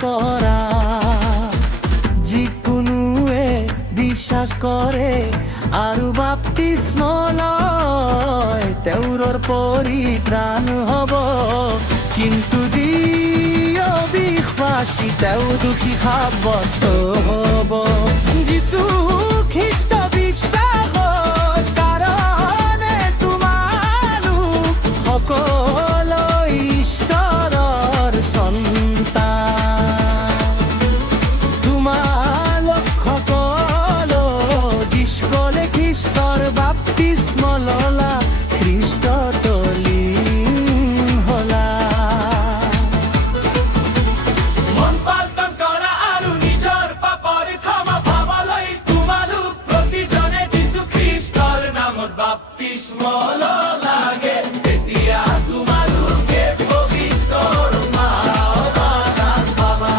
কৰা যিকোনোৱে বিশ্বাস কৰে আৰু বাপ্তিস্ম লয় তেওঁৰ পৰিত্ৰাণ হ'ব কিন্তু যি অবিশ্বাসী তেওঁ দোষী সাব্যস্ত হ'ব যীশু খ্ৰীষ্ট বিশ্বাসৰ কাৰণে তোমালোক সকলো ঈশ্বৰৰ সন্তান তোমালোক সকলো যিসকলে খ্ৰীষ্টৰ বাপ্তিস্ম ল'লা খ্ৰীষ্টত লীন হ'লা মন পাল্টন কৰা আৰু নিজৰ পাপৰ ক্ষমা পাবলৈ তোমালোক প্ৰতিজনে যীশু খ্ৰীষ্টৰ নামত বাপ্তিস্ম লাগে তেতিয়া তোমালোকে পবিত্ৰ মাদান পাবা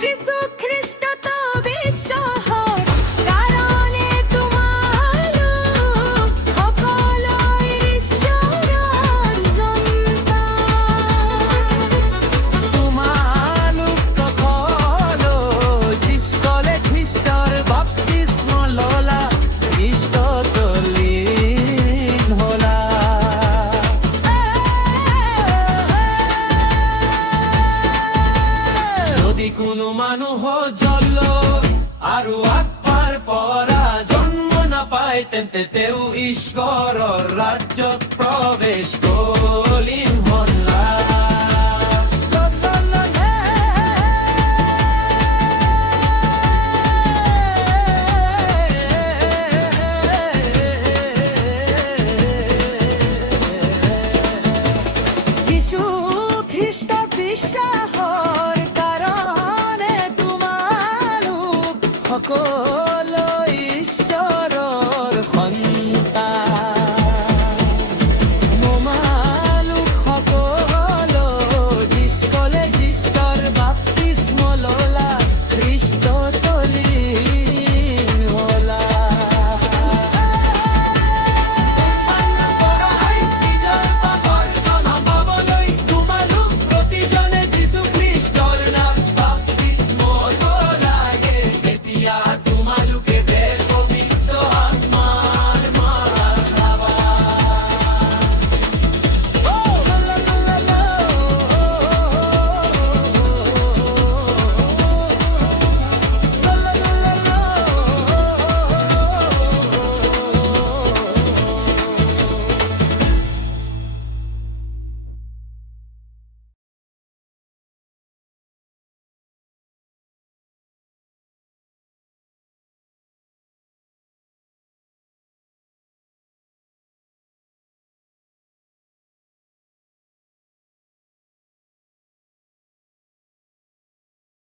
যীশু খ্ৰীষ্টত বিশ্বাসৰ কাৰণে তোমালোক সকলো ঈশ্বৰৰ সন্তান তোমালোক সকলো যিসকলে খ্ৰীষ্টৰ বাপ্তিস্ম ল'লা খ্ৰীষ্টত লীন হ'লা যদি কোনো মানুহ জল আৰু আত্মাৰ পৰা জন্ম নাপায় তেন্তে তেওঁ ঈশ্বৰৰ ৰাজ্যত প্ৰৱেশ কৰিম হ'লা যীশু খ্ৰীষ্ট বিশ্বাসৰ কাৰণে তোমালোক সকলো